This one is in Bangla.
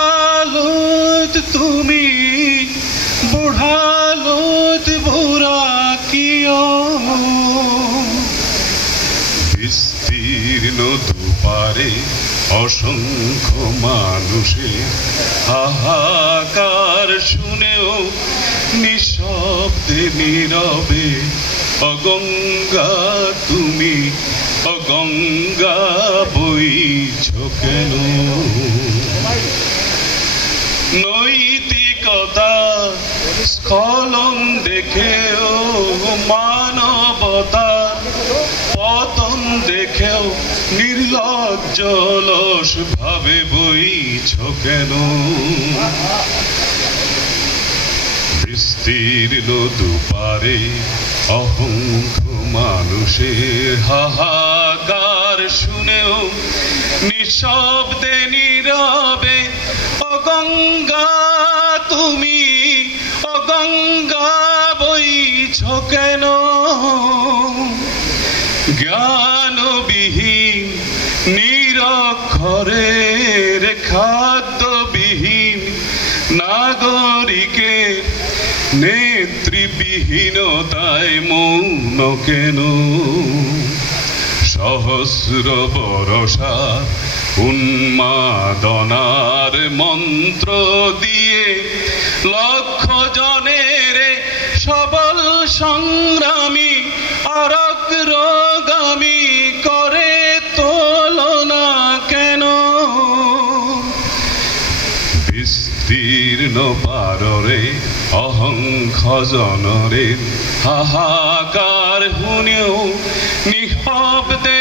বুঢ়ালত তুমি বুঢ়ালত বুঢ়া কিয় বিস্তীর্ণ দুপারে অসংখ্য মানুষে হাহাকার শুনেও নিঃশব্দে নীরবে অগঙ্গা তুমি অগঙ্গা বইছ কেন নৈতিকতা স্খলন দেখেও মানবতা পতন দেখেও নির্লজ্জ অলস ভাবে বইছ কেন বিস্তীর্ণ দুপারে অসংখ্য মানুষের হাহাকার শুনেও নিঃশব্দে নীরবে অগঙ্গা তুমি অগঙ্গা বইছ কেন জ্ঞানবিহীন নিরক্ষরের খাদ্যবিহীন নাগরিকের নেতৃবিহীনতায় মৌন কেন সহস্র বরষা উন্মাদনার মন্ত্র দিয়ে লক্ষ জনের সবল সংগ্রামী অগ্রগামী করে তোলনা কেন বিস্তীর্ণ পাররে অহংখ জনরে হাহাকার শুনেও নিঃশব্দে